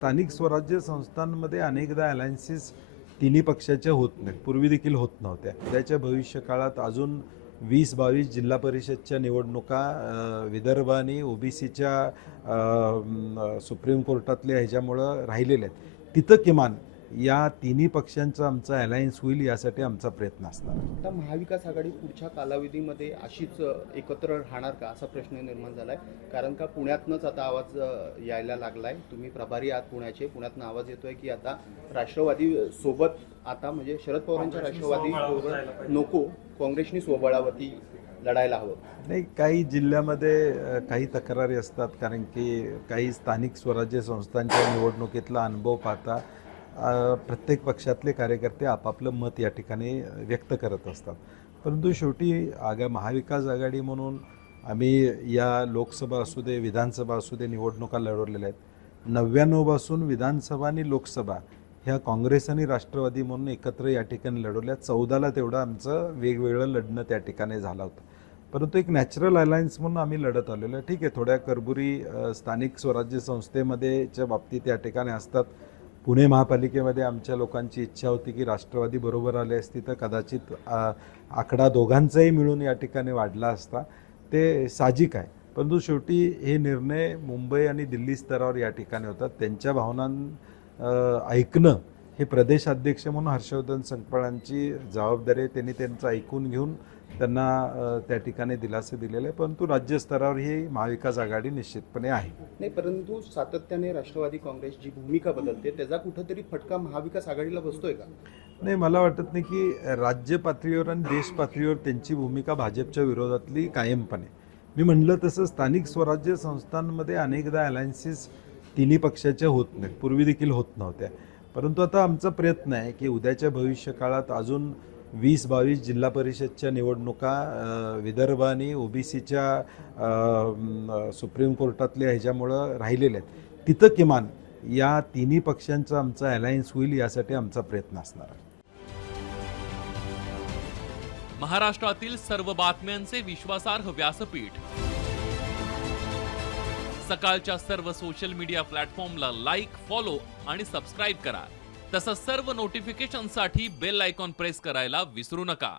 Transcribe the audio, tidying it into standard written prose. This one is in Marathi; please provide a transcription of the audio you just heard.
स्थानिक स्वराज्य संस्थांमध्ये अनेकदा अलायन्सेस तिन्ही पक्षाच्या होत नाहीत, पूर्वी देखील होत नव्हत्या. उद्याच्या भविष्य काळात अजून 20-22 जिल्हा परिषदच्या निवडणुका विदर्भ आणि ओबीसीच्या सुप्रीम कोर्टातल्या ह्याच्यामुळं राहिलेल्या आहेत. तिथं किमान या तिन्ही पक्षांचा आमचा अलायन्स होईल यासाठी आमचा प्रयत्न असणार. आता महाविकास आघाडी पुढच्या कालावधीमध्ये अशीच एकत्र राहणार का असा प्रश्न निर्माण झालाय. कारण का पुण्यातनंच आता आवाज यायला लागलाय. तुम्ही प्रभारी आहात पुण्याचे, पुण्यातनं आवाज येतोय की आता राष्ट्रवादी सोबत आता म्हणजे शरद पवारांच्या राष्ट्रवादी नको, काँग्रेसनी स्वबळावरती लढायला हवं. नाही, काही जिल्ह्यामध्ये काही तक्रारी असतात, कारण की काही स्थानिक स्वराज्य संस्थांच्या निवडणुकीतला अनुभव पाहता प्रत्येक पक्षातले कार्यकर्ते आपापलं मत या ठिकाणी व्यक्त करत असतात. परंतु शेवटी महाविकास आघाडी म्हणून आम्ही या लोकसभा असू दे, विधानसभा असू दे, निवडणुका लढवलेल्या आहेत. 99 पासून विधानसभा आणि लोकसभा ह्या काँग्रेस आणि राष्ट्रवादी म्हणून एकत्र या ठिकाणी लढवल्या. 14ला तेवढं आमचं वेगवेगळं लढणं त्या ठिकाणी झालं होतं. परंतु एक नॅचरल अलायन्स म्हणून आम्ही लढत आलेलो आहे. ठीक आहे, थोड्या करबुरी स्थानिक स्वराज्य संस्थेमध्येच्या बाबतीत या ठिकाणी असतात. पुणे महापालिकेमध्ये आमच्या लोकांची इच्छा होती की राष्ट्रवादी बरोबर आले असती तर कदाचित आकडा दोघांचाही मिळून या ठिकाणी वाढला असता. ते साहजिक आहे. परंतु शेवटी हे निर्णय मुंबई आणि दिल्ली स्तरावर या ठिकाणी होतात. त्यांच्या भावना ऐकणं हे प्रदेशाध्यक्ष म्हणून हर्षवर्धन संकपाळांची जबाबदारी आहे. त्यांनी त्यांचं ऐकून घेऊन त्यांना त्या ठिकाणी दिलासे दिलेले आहे. परंतु राज्यस्तरावर ही महाविकास आघाडी निश्चितपणे आहे. नाही, परंतु सातत्याने राष्ट्रवादी काँग्रेस जी भूमिका बदलते त्याचा कुठंतरी फटका महाविकास आघाडीला बसतोय का? नाही, मला वाटत नाही की राज्य पातळीवर आणि देश पातळीवर त्यांची भूमिका भाजपच्या विरोधातली कायमपणे. मी म्हणलं तसं स्थानिक स्वराज्य संस्थांमध्ये अनेकदा अलायन्सेस तिन्ही पक्षाच्या होत नाहीत, पूर्वी देखील होत नव्हत्या. परंतु आता आमचा प्रयत्न आहे की उद्याच्या भविष्य काळात अजून 20-22 जिल्हा परिषदच्या निवडणुका विदर्भ आणि ओबीसीच्या सुप्रीम कोर्टातल्या ह्याच्यामुळं राहिलेल्या आहेत. तिथं किमान या तिन्ही पक्षांचा आमचा अलायन्स होईल यासाठी आमचा प्रयत्न असणार आहे. महाराष्ट्रातील सर्व बातम्यांचे विश्वासार्ह व्यासपीठ. सकाळच्या सर्व सोशल मीडिया प्लॅटफॉर्मला लाईक, फॉलो आणि सबस्क्राईब करा. तसंच सर्व नोटिफिकेशनसाठी बेल आयकॉन प्रेस करायला विसरू नका.